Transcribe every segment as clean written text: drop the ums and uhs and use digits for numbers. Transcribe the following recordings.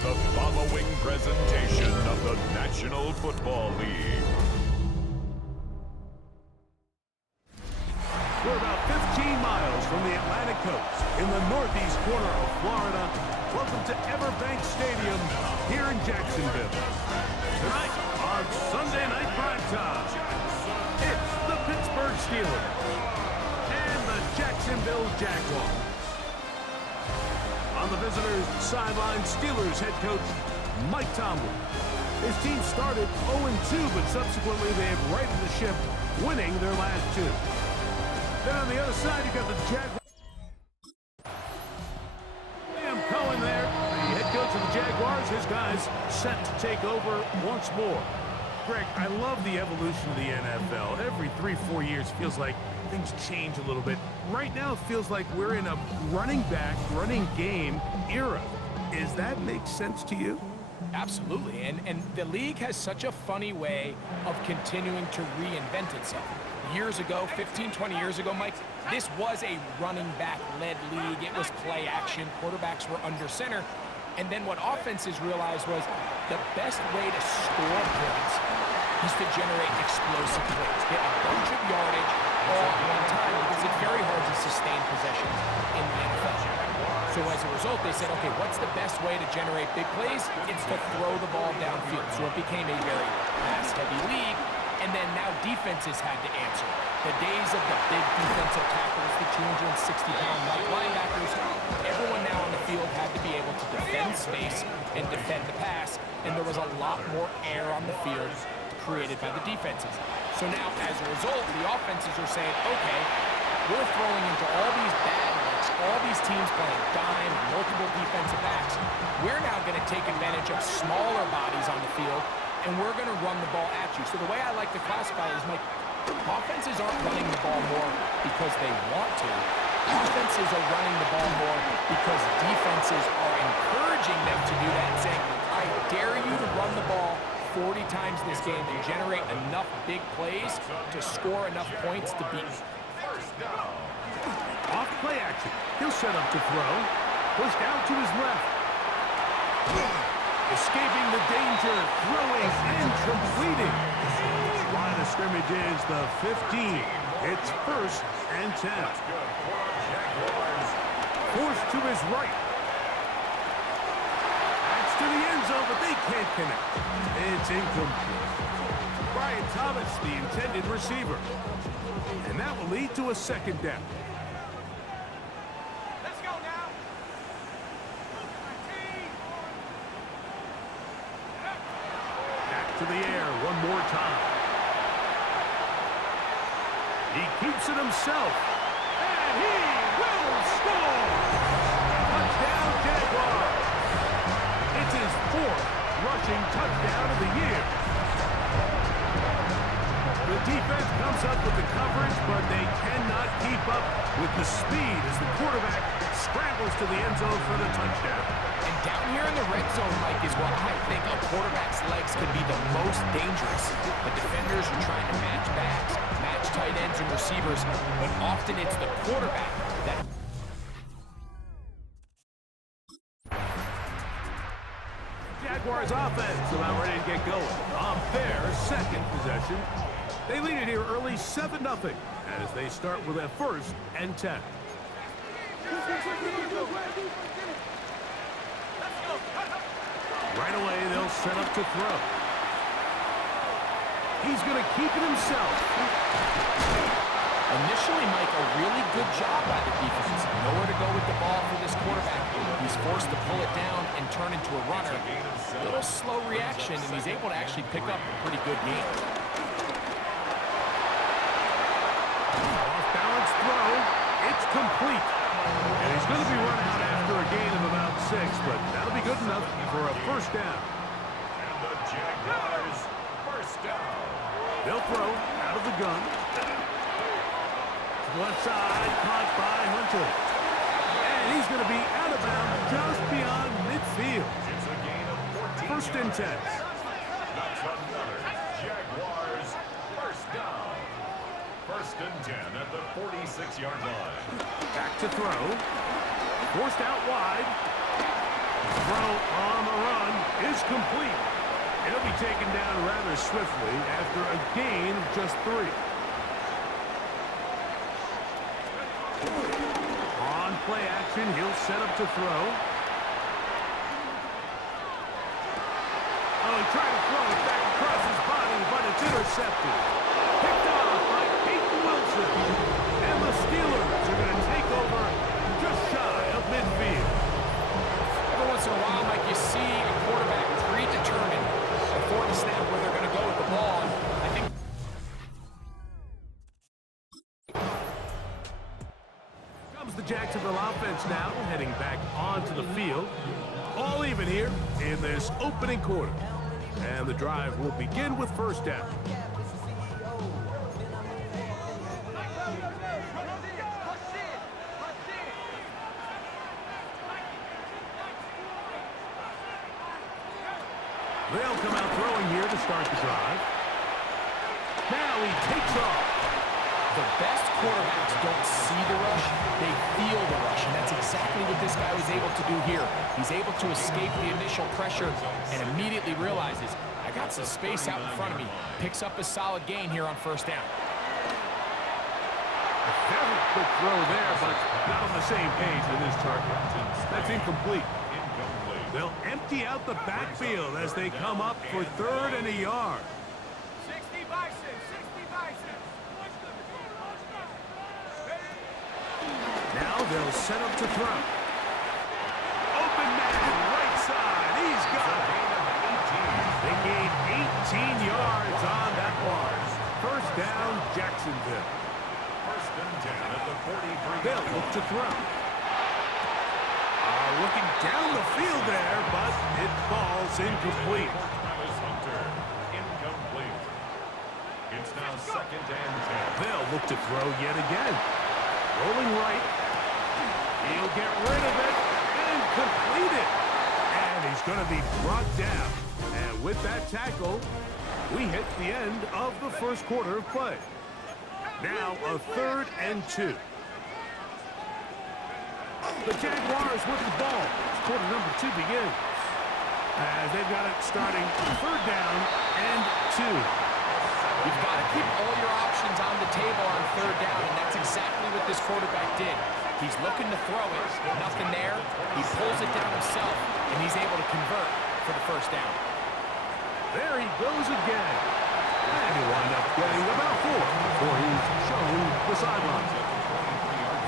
the following presentation of the National Football League. We're about 15 miles from the Atlantic coast in the northeast corner of Florida. Welcome to Everbank Stadium here in Jacksonville. Tonight on Sunday Night Primetime, it's the Pittsburgh Steelers and the Jacksonville Jaguars. On the visitors' sideline, Steelers head coach Mike Tomlin. His team started 0-2, but subsequently they have righted the ship, winning their last two. Then on the other side, you got the Jaguars. Liam Cohen there, the head coach of the Jaguars. His guys set to take over once more. Greg, I love the evolution of the NFL. Every 3-4 years feels like things change a little bit. Right now, it feels like we're in a running back, running game era. Does that make sense to you? Absolutely, and the league has such a funny way of continuing to reinvent itself. Years ago, 15, 20 years ago, Mike, this was a running back-led league. It was play action. Quarterbacks were under center. And then what offenses realized was the best way to score points is to generate explosive plays, get a bunch of yardage all at one time, because it's very hard to sustain possessions in the NFL. So as a result, they said, okay, what's the best way to generate big plays? It's to throw the ball downfield. So it became a very pass-heavy league. And then now defenses had to answer. The days of the big defensive tackles, the 260-pound linebackers, everyone now on the field had to be able to defend space and defend the pass, and there was a lot more air on the field created by the defenses. So now, as a result, the offenses are saying, okay, we're throwing into all these bad looks, all these teams playing dime, multiple defensive backs. We're now going to take advantage of smaller bodies on the field, and we're going to run the ball at you. So the way I like to classify it is, like, offenses aren't running the ball more because they want to. Offenses are running the ball more because defenses are encouraging them to do that and saying, I dare you to run the ball 40 times this game and generate enough big plays to score enough points to beat you. Off play action. He'll set up to throw. Pushed out to his left. Escaping the danger, throwing and completing. Line of scrimmage is the 15. It's 1st and 10. Forced to his right. That's to the end zone, but they can't connect. It's incomplete. Brian Thomas, the intended receiver. And that will lead to a second down. Let's go now. Back to the air one more time. He keeps it himself. And he will score! Touchdown, Jaguars! It's his 4th rushing touchdown of the year. The defense comes up with the coverage, but they cannot keep up with the speed as the quarterback scrambles to the end zone for the touchdown. And down here in the red zone, Mike, is what I think a quarterback's legs could be the most dangerous. The defenders are trying to match backs, match tight ends and receivers, but often it's the quarterback that... Jaguars offense about ready to get going. On their second possession, they lead it here early 7-0 as they start with a 1st and 10. Right away, they'll set up to throw. He's going to keep it himself. Initially, Mike, a really good job by the defense. Nowhere to go with the ball for this quarterback. He's forced to pull it down and turn into a runner. A little slow reaction, and he's able to actually pick up a pretty good game. Off-balance throw. It's complete. And he's going to be run out after a gain of about 6, but that'll be good enough for a 1st down. And the Jaguars, 1st down. They'll throw out of the gun. Left side, caught by Hunter. And he's going to be out of bounds just beyond midfield. It's a gain of 14. 1st and 10. That's another Jaguars, 1st down. 1st and 10 at the 46-yard line. Back to throw. Forced out wide. Throw on the run is complete. He'll be taken down rather swiftly after a gain of just 3. On play action, he'll set up to throw. Oh, he tried to throw it back across his body, but it's intercepted. Picked off by Peyton Wilson. And the Steelers are going to take over just shy of midfield. Every once in a while, Mike, you see a quarterback predetermined before the snap where they're going to go with the ball. And I think comes the Jacksonville offense now, heading back onto the field. All even here in this opening quarter. And the drive will begin with first down. They'll come out throwing here to start the drive. Now he takes off. the best quarterbacks don't see the rush, they feel the rush, and that's exactly what this guy was able to do here. He's able to escape the initial pressure and immediately realizes, I got some space out in front of me. Picks up a solid gain here on first down. A very quick throw there, but not on the same page with his target. That's incomplete. They'll empty out the backfield as they come up for third and a yard. 60 Bison, 60 Bison. Now they'll set up to throw. Open man, right side. He's got it. They gain 18 yards on that one. First down, Jacksonville. First and 10 at the 43. They'll look to throw. Looking down the field there, but it falls incomplete. Incomplete. It's now second and 10. They'll look to throw yet again. Rolling right. He'll get rid of it and complete it. And he's going to be brought down. And with that tackle, we hit the end of the first quarter of play. Now a third and 2. The Jaguars with the ball. Quarter number 2 begins. As they've got it starting third down and 2. You've got to keep all your options on the table on third down, and that's exactly what this quarterback did. He's looking to throw it. Nothing there. He pulls it down himself, and he's able to convert for the first down. There he goes again. And he'll wind up getting about 4 before he's shown the sideline.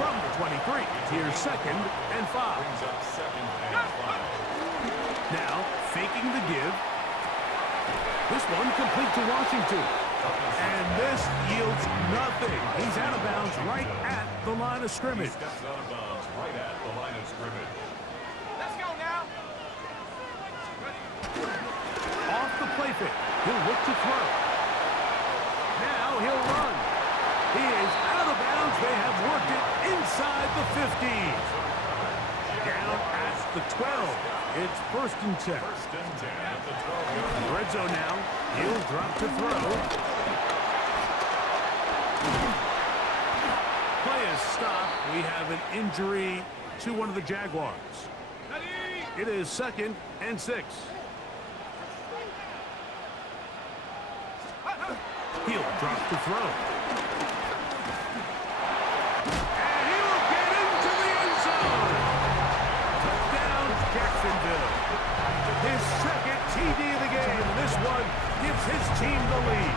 From the 23, here's second and 5. Brings up second and 5. Now, faking the give. This one complete to Washington. And this yields nothing. He's out of bounds right at the line of scrimmage. He steps out of bounds right at the line of scrimmage. Let's go now. Off the play fake. He'll look to throw. Now he'll run. He is out of bounds. They have worked it inside the 15. Down at the 12. It's first and 10. First and 10 at the 12. Red zone now. He'll drop to throw. Play is stopped. We have an injury to one of the Jaguars. It is second and 6. He'll drop to throw. And he will get into the end zone. Touchdown, Jacksonville. His second TD of the game. This one gives his team the lead.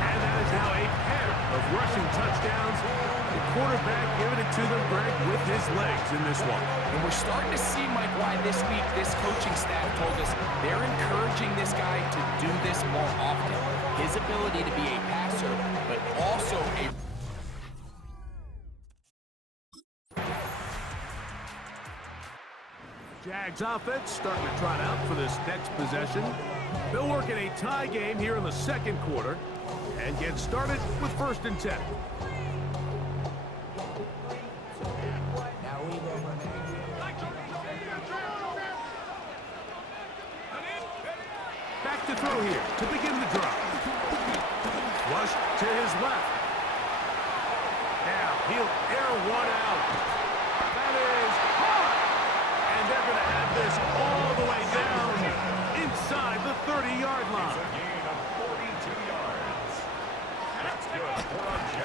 And that is now a pair of rushing touchdowns. The quarterback giving it to them, Greg, with his legs in this one. And we're starting to see, Mike, why this week this coaching staff told us they're encouraging this guy to do this more often. His ability to be a passer, but also a... Jags offense starting to trot out for this next possession. They'll work in a tie game here in the second quarter and get started with first and 10. Back to throw here to begin the drive. Flush to his left. Now he'll air one out. That is hard.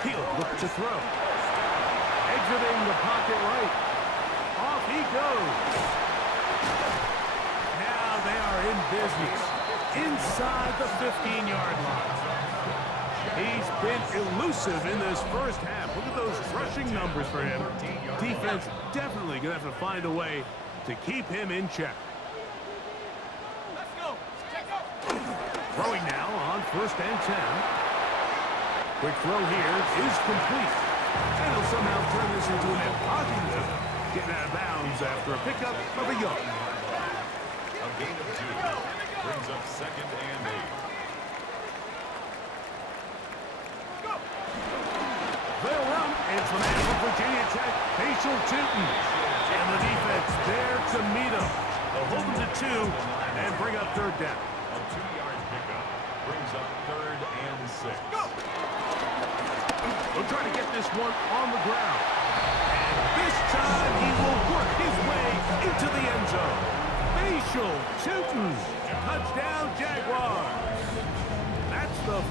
He'll look to throw. Exiting the pocket right. Off he goes. Now they are in business. Inside the 15-yard line. He's been elusive in this first half. Look at those rushing numbers for him. Defense definitely going to have to find a way to keep him in check. Let's go. Check up. Throwing now on 1st and 10. Quick throw here is complete. And he'll somehow turn this into an positive. Getting out of bounds after a pickup of a yard. A gain of 2 brings up 2nd and 8. They'll run. It's the man from Virginia Tech, Facial Tootin. And the defense there to meet him. They'll hold him to 2 and bring up 3rd down. A 2-yard pickup brings up 3rd and 6. He'll try to get this one on the ground. And this time he will work his way into the end zone. Facial Tootin. Touchdown, Jaguars. That's the...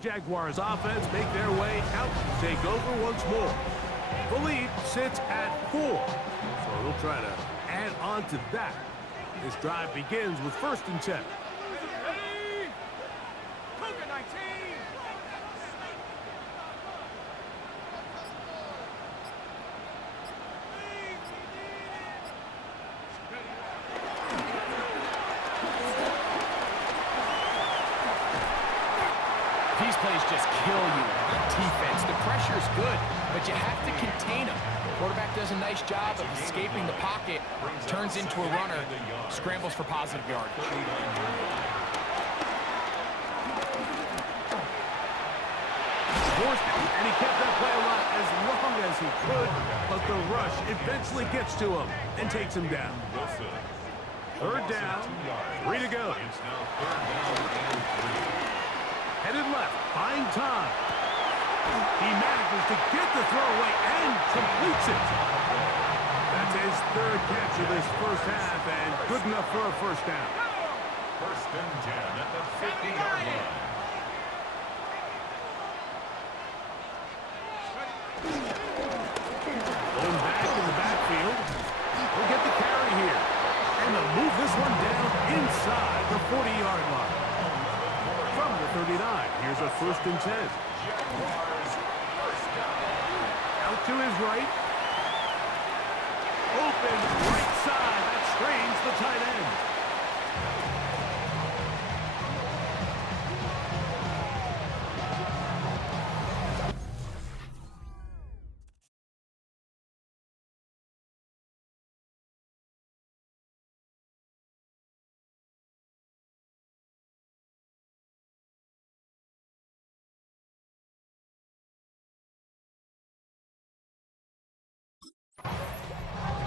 Jaguars offense make their way out to take over once more. The lead sits at 4, so they'll try to add on to that. This drive begins with 1st and 10. These plays just kill you on defense. The pressure is good, but you have to contain them. Quarterback does a nice job of escaping the pocket, turns into a runner, scrambles for positive yardage. Forced it, and he kept that play alive as long as he could, but the rush eventually gets to him and takes him down. 3rd down, 3 to go. It's now 3rd down and 3. Headed left, buying time. He manages to get the throw away and completes it. That's his 3rd catch of this first half and good enough for a 1st down. 1st and 10 at the 50-yard line. Going back in the backfield. He'll get the carry here. And they'll move this one down inside the 40-yard line. From the 39, here's a 1st and 10. Jaguars, 1st down. Out to his right. Open right side. That strains the tight end.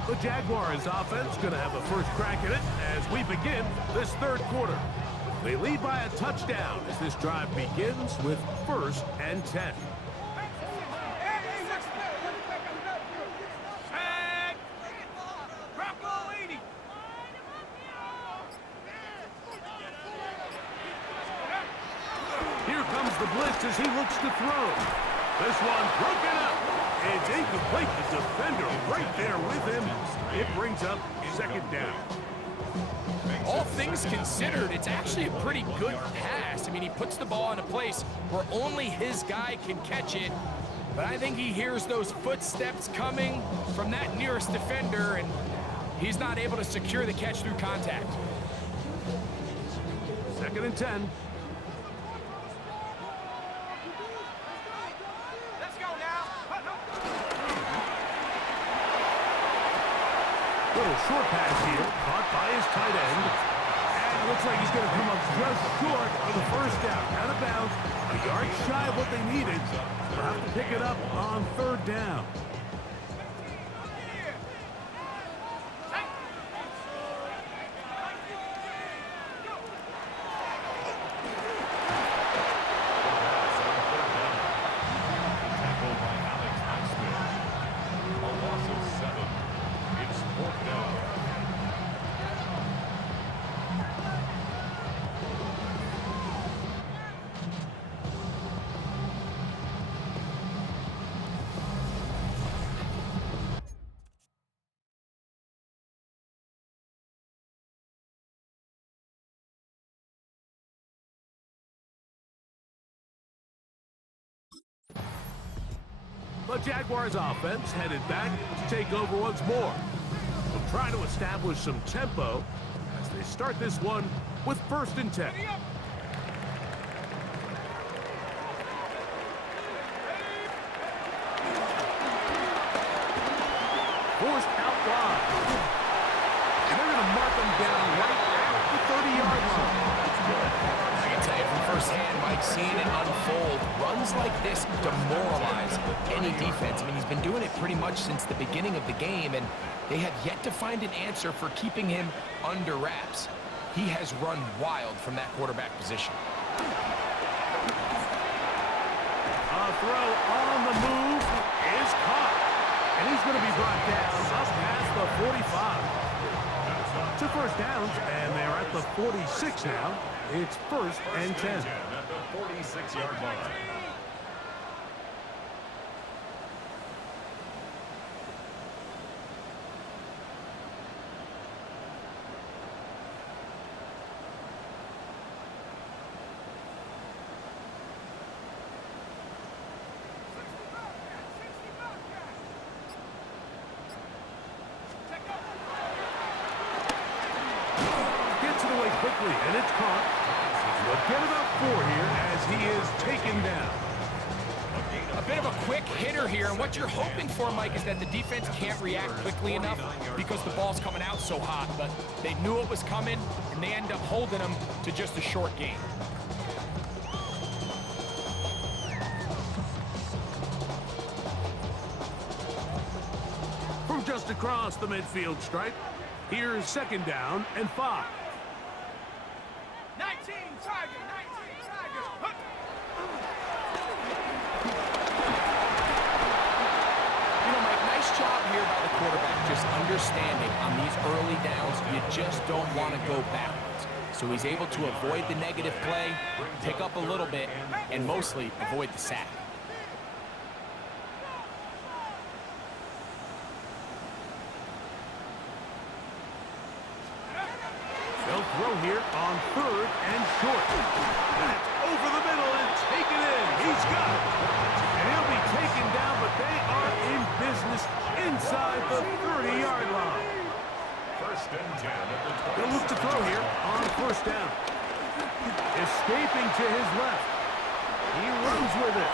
The Jaguars offense going to have a first crack at it as we begin this 3rd quarter. They lead by a touchdown as this drive begins with 1st and 10. Here comes the blitz as he looks to throw. This one broken up. It's incomplete. The defender right there with him. It brings up 2nd down. All things considered, it's actually a pretty good pass. I mean, he puts the ball in a place where only his guy can catch it. But I think he hears those footsteps coming from that nearest defender, and he's not able to secure the catch through contact. 2nd and 10. Little short pass here, caught by his tight end. And it looks like he's going to come up just short of the 1st down. Out of bounds, a yard shy of what they needed. They'll have to pick it up on 3rd down. The Jaguars offense headed back to take over once more. They'll try to establish some tempo as they start this one with 1st and 10. Forced out wide. And they're going to mark them down right at the 30-yard line. I can tell you from firsthand, Mike, seeing it unfold, runs like this demoralize any defense. I mean, he's been doing it pretty much since the beginning of the game, and they have yet to find an answer for keeping him under wraps. He has run wild from that quarterback position. A throw on the move is caught. And he's going to be brought down up past the 45. 2 first downs, and they're at the 46 now. It's 1st and 10. At the 46-yard line. Quickly, and it's caught. We'll get about 4 here as he is taken down. A bit of a quick hitter here, and what you're hoping for, Mike, is that the defense can't react quickly enough because the ball's coming out so hot, but they knew it was coming, and they end up holding them to just a short game. From just across the midfield stripe, here's 2nd down and 5. 19 Tiger, 19 Tiger. You know, Mike, nice job here by the quarterback, just understanding on these early downs, you just don't want to go backwards. So he's able to avoid the negative play, pick up a little bit, and mostly avoid the sack. They'll throw here on 3rd and short. That's over the middle and taken in. He's got it. And he'll be taken down, but they are in business inside the 30-yard line. 1st and 10 at the 20. They'll look to throw here on 1st down. Escaping to his left. He runs with it.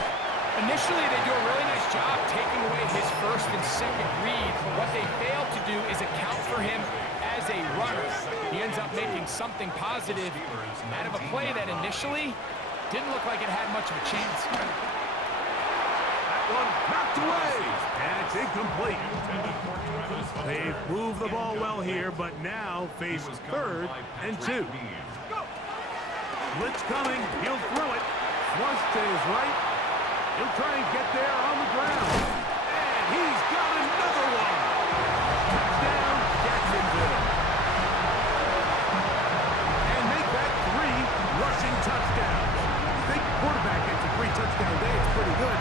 Initially, they do a really nice job taking away his 1st and 2nd read, but what they fail to do is account for him as a runner. He ends up making something positive out of a play that initially didn't look like it had much of a chance. That one knocked away. That's incomplete. They've moved the ball well here, but now face 3rd and 2. Blitz coming. He'll throw it. Flush to his right. He'll try and get there on the ground. And he's got another one. Touchdown, Jacksonville. And make that 3 rushing touchdowns. You think the quarterback gets a 3-touchdown day, it's pretty good.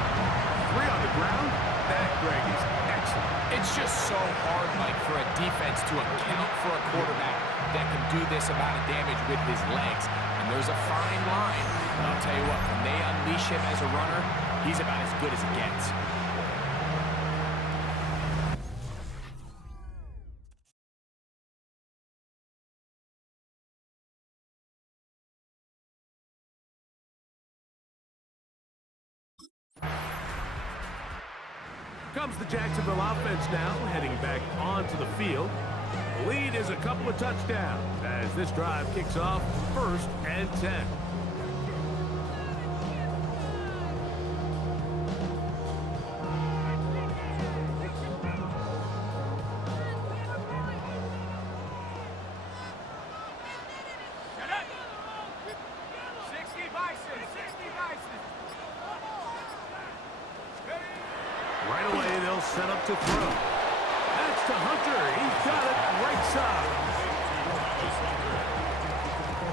3 on the ground, that, Greg, is excellent. It's just so hard, Mike, for a defense to account for a quarterback that can do this amount of damage with his legs. And there's a fine line. And I'll tell you what, when they unleash him as a runner, he's about as good as it gets. Comes the Jacksonville offense now, heading back onto the field. The lead is a couple of touchdowns as this drive kicks off 1st and 10. Right away, they'll set up to throw. That's to Hunter. He's got it right side.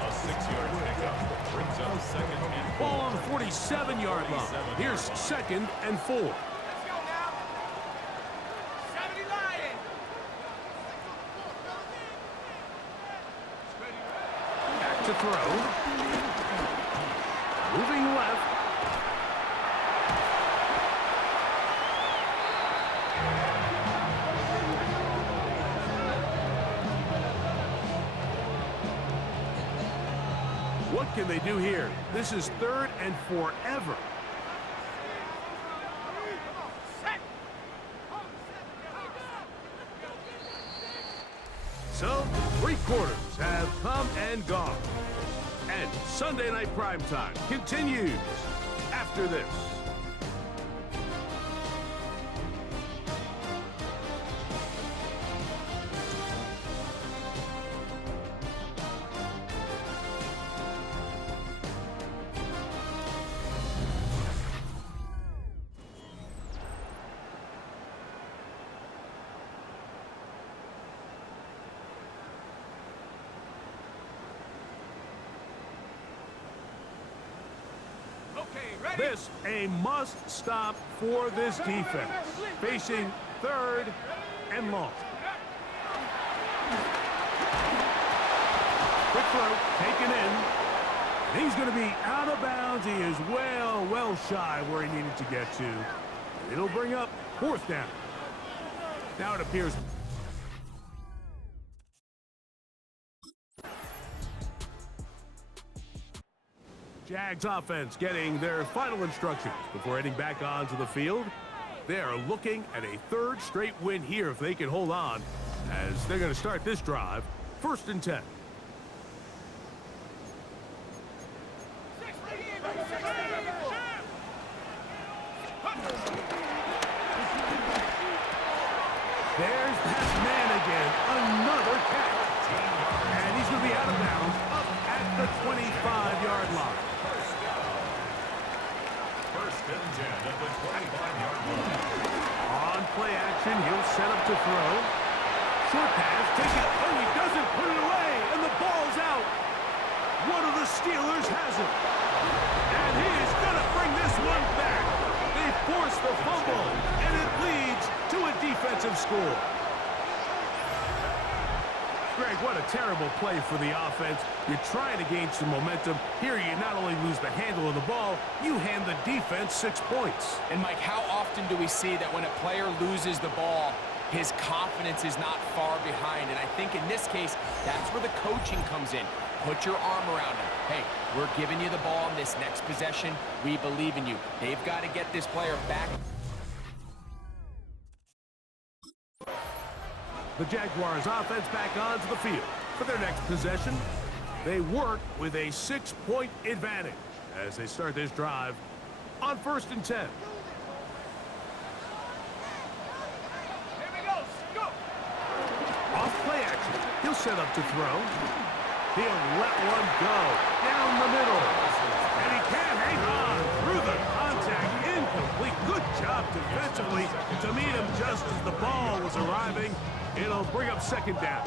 A 6-yard pickup brings up 2nd and 4. Ball on the 47-yard line. Here's 2nd and 4. Let's go now. 70 Lion. Back to throw. Moving left. What can they do here? This is 3rd and forever. So, 3 quarters have come and gone. And Sunday Night Primetime continues after this. This a must-stop for this defense, facing 3rd and long. Quick throw, taken in. And he's going to be out of bounds. He is well shy where he needed to get to. It'll bring up 4th down. Now it appears... Jags offense getting their final instructions before heading back onto the field. They are looking at a 3rd straight win here if they can hold on, as they're going to start this drive 1st and 10. There's that man again, another catch. And he's going to be out of bounds up at the 25-yard line. First and 10 at the 25-yard line. On play action, he'll set up to throw. Short pass, taken. Oh, he doesn't put it away, and the ball's out. One of the Steelers has it. And he is going to bring this one back. They force the fumble, and it leads to a defensive score. Greg, what a terrible play for the offense. You're trying to gain some momentum. Here you not only lose the handle of the ball, you hand the defense 6 points. And Mike, how often do we see that when a player loses the ball, his confidence is not far behind? And I think in this case, that's where the coaching comes in. Put your arm around him. Hey, we're giving you the ball in this next possession. We believe in you. They've got to get this player back. The Jaguars offense back onto the field. For their next possession, they work with a 6-point advantage as they start this drive on 1st and 10. Here we go. Go. Off play action. He'll set up to throw. He'll let one go down the middle. And he can't hang on through the contact. Incomplete. Good job defensively to meet him just as the ball was arriving. It'll bring up 2nd down.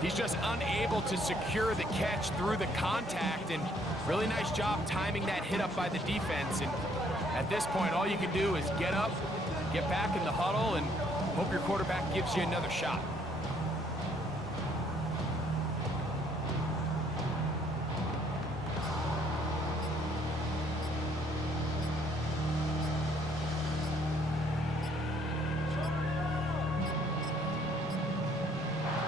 He's just unable to secure the catch through the contact, and really nice job timing that hit up by the defense. And at this point, all you can do is get up, get back in the huddle, and hope your quarterback gives you another shot.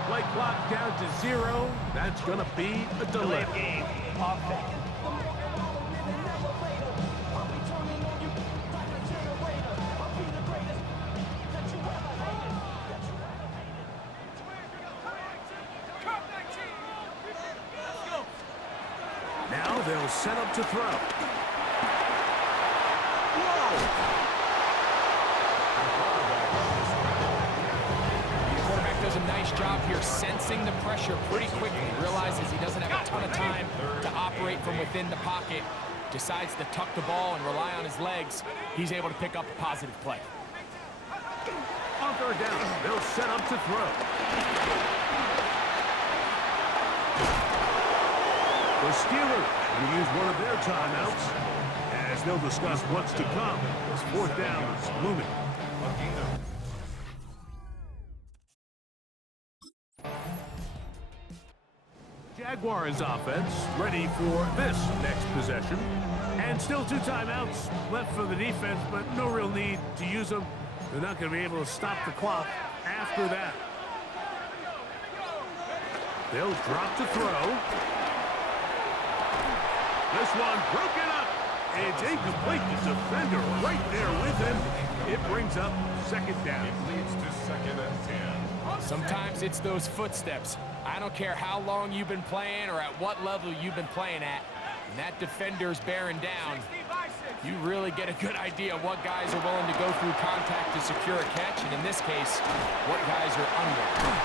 Play clock down to 0. That's going to be a delay. Game. Offense. Now they'll set up to throw. Whoa! Does a nice job here sensing the pressure pretty quickly. Realizes he doesn't have a ton of time to operate from within the pocket. Decides to tuck the ball and rely on his legs. He's able to pick up a positive play. On 3rd down, they'll set up to throw. The Steelers will use one of their timeouts as they'll discuss what's to come as 4th down is looming. Jaguars offense ready for this next possession. And still 2 timeouts left for the defense, but no real need to use them. They're not going to be able to stop the clock after that. They'll drop to throw. This one broken up. It's incomplete. The defender right there with him. It brings up second down. It leads to 2nd and 10. Sometimes it's those footsteps. I don't care how long you've been playing or at what level you've been playing at. When that defender's bearing down, you really get a good idea of what guys are willing to go through contact to secure a catch, and in this case, what guys are unwilling.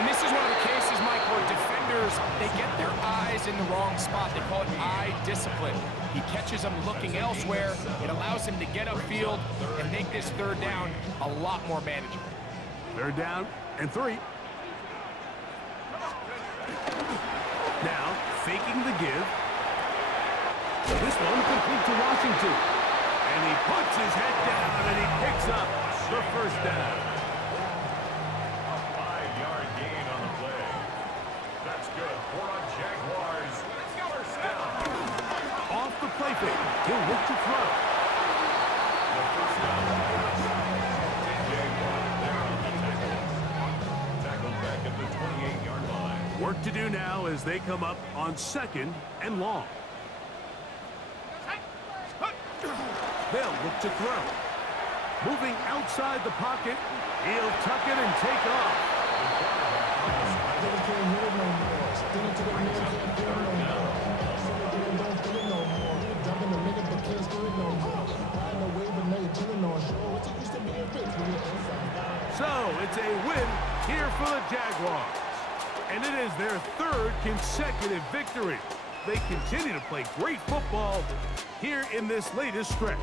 And this is one of the cases, Mike, where defenders, they get their eyes in the wrong spot. They call it eye discipline. He catches them looking elsewhere. It allows him to get upfield and make this third down a lot more manageable. Third down and 3. Now, faking the give. This one complete to Washington. And he puts his head down and he picks up the first down. A 5-yard gain on the play. That's good for a Jaguars. First down. Off the play fake. He'll look to throw. The first down. Jaguars there on the tackle. Tackled back at the 28-yard line. Work to do now as they come up on 2nd and long. They'll look to throw. Moving outside the pocket, he'll tuck it and take off. So it's a win here for the Jaguars. And it is their 3rd consecutive victory. They continue to play great football here in this latest stretch.